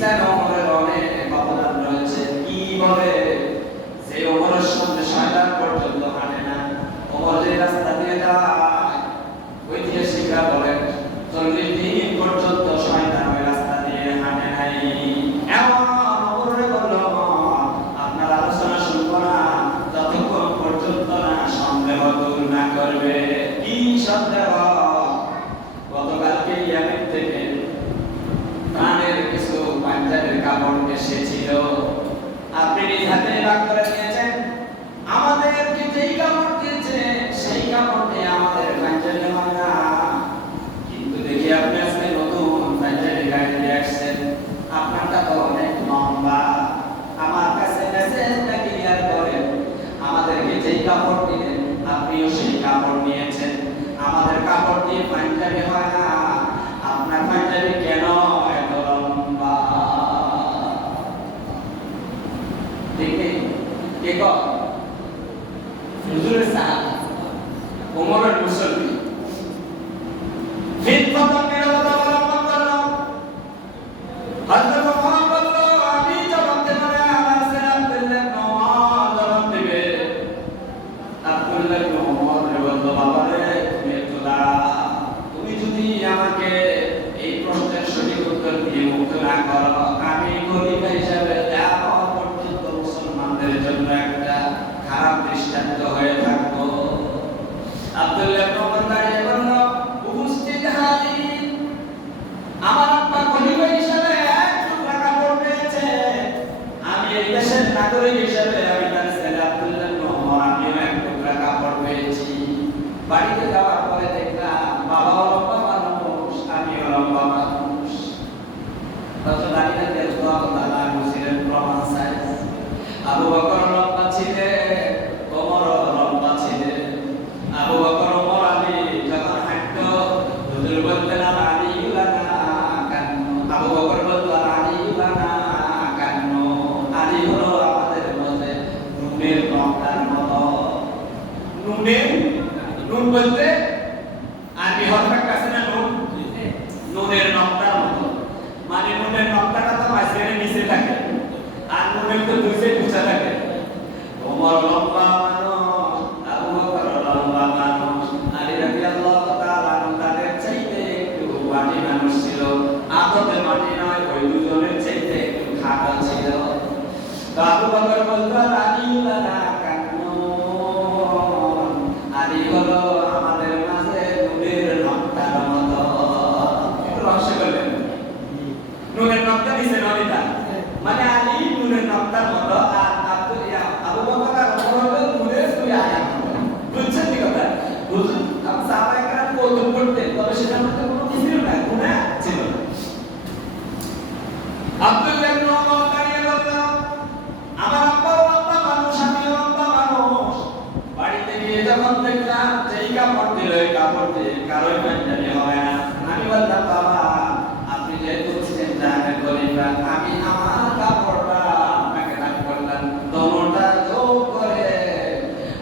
ইসলামে ওমরের অনেক অবদান রয়েছে। কিভাবে যে ওমরের সামনে শয়তান পর্যন্ত হাঁটে না, ওমর যে রাস্তা দিয়ে যায় ঐতিহাসিকরা বলেন 40 দিন পর্যন্ত শয়তান ওই রাস্তা দিয়ে হাঁটে নাই। এমন ওমরে বলল আপনার আলোচনা শুনবো না যতক্ষণ পর্যন্ত না সন্দেহ দূর না করবে। কি সন্দেহ? গতকালকে ইয়ামেন থেকে প্রাণের কিছু পাঞ্জাবের কাপড় এসেছিল, আপনি নিজ হাতে ভাগ করে নিয়েছেন। আমাদেরকে যেই কাপড় দিয়েছে সেই কাপড় দিয়ে আমাদের পাঞ্জাবি হয় না, কিন্তু দেখি আপনি আজকে নতুন পাঞ্জাবি গাড়ি দিয়ে আসছেন, আপনারটা তো অনেক লম্বা। আমার কাছে মেসেজটা ক্লিয়ার করেন, আমাদেরকে যেই কাপড় দিলেন আপনিও সেই কাপড় নিয়েছেন, আমাদের কাপড় দিয়ে পাঞ্জাবি হয় না, আপনার পাঞ্জাবি কেন এত লম্বা? ঠিক নেই? কে কর? হুজুরের সাহাবী ওমরের মুসল্লি ফিতরাতান নিরবতা অবলম্বন করল। হযরত ওমর বলল আমি জবাব দেব না, আমার ছেলে আব্দুল্লাহ ইবনে ওমর জবাব দিবে। আব্দুল্লাহ ইবনে ওমর বলল বাবা রে তুমি একটু দাঁড়াও, তুমি যদি আমাকে এই প্রশ্নের সঠিক উত্তর দিয়ে মুক্ত না করো আমি খলিফা হিসেবে কিয়ামত পর্যন্ত মুসলমানদের জন্য একটা খারাপ দৃষ্টান্ত হয়ে থাকবো। আব্দুল্লাহ ইবনে ওমর দাঁড়িয়ে বলল উপস্থিত হাজির, আমার আব্বা খলিফা হিসেবে এক টুকরা কাপড় পেয়েছে, আমি এই দেশের নাগরিক হিসেবে আমি তার ছেলে আব্দুল্লাহ ইবনে ওমর আমিও এক টুকরা কাপড় পেয়েছি। বাড়িতে যাওয়ার পরে দেখলাম বাবাও লম্বা মানুষ আমিও লম্বা মানুষ। তত দাঁড়িয়ে দেখতো আল্লাহ ছিলেন প্রমাণ সাইজ। আবু বকর লম্বা ছিলেন, ওমর লম্বা ছিলেন। আবু বকর ওমর আলী যখন হাঁটতো হুজুর বলতেন আলী লানা কান্নু, আবু বকর বলতো আলী লানা কান্নু। আলী হলো আমাদের মধ্যে নুনের নকটার মতো। নুন বলতে আরবি হরফের কাছে না নুন, নুনের নকটার মতো, মানে নুনের নকটাটা তো মাঝখানে নিচে থাকে আর নুনের তো দুই সাইড উঁচা থাকে। ওমর লম্বা মানুষ, আবু বকর লম্বা মানুষ, আলী রাদিয়াল্লাহু তাআলা তাদের চাইতে একটু মাটি মানুষ ছিল, আদতে মাটি নয়, ওই দুজনের চাইতে একটু খাটো ছিল। তো আবু বকর বলতো আলী লানা কান্নু, আলী হলো আমাদের মাঝে নুনের নকটার মতো। একটু রহস্য করলেন, নুনের নকটা নিচে নলিতা, মানে আলী নুনের নকটার মতো আর আবু বকর আর ওমর হলো নুনের দুই আয়াত। বুঝছেন কি কথা? বুঝুন, আমি সাহাবায়ে কেরাম কৌতুক করতেন, তবে সেটার মধ্যে কোনো কিছু না, গুনাহ ছিল না। আব্দুল্লাহ ইবনে ওমর দাঁড়িয়ে বলল আমার আব্বা লম্বা মানুষ আমিও লম্বা মানুষ। বাড়িতে গিয়ে যখন দেখলাম যেই কাপড় দিল এই কাপড় দিয়ে কারোই পাঞ্জাবি হয় না, আমি বললাম বাবা আপনি যেহেতু ছিলেন জাহানের খলিফা, আমি আমার কাপড়টা আপনাকে দান করলাম, দোনোটা যোগ করে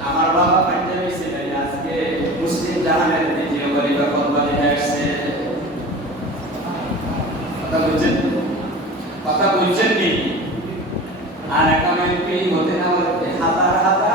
আমার বাবা পাঞ্জাবি ছিলেন, আজকে মুসলিম জাহানের দ্বিতীয় খলিফা কোরবানি আসছে। কথা বুঝছেন? কথা বুঝছেন নি? আর এখন এমপি হতে না হতে হাজার হাজার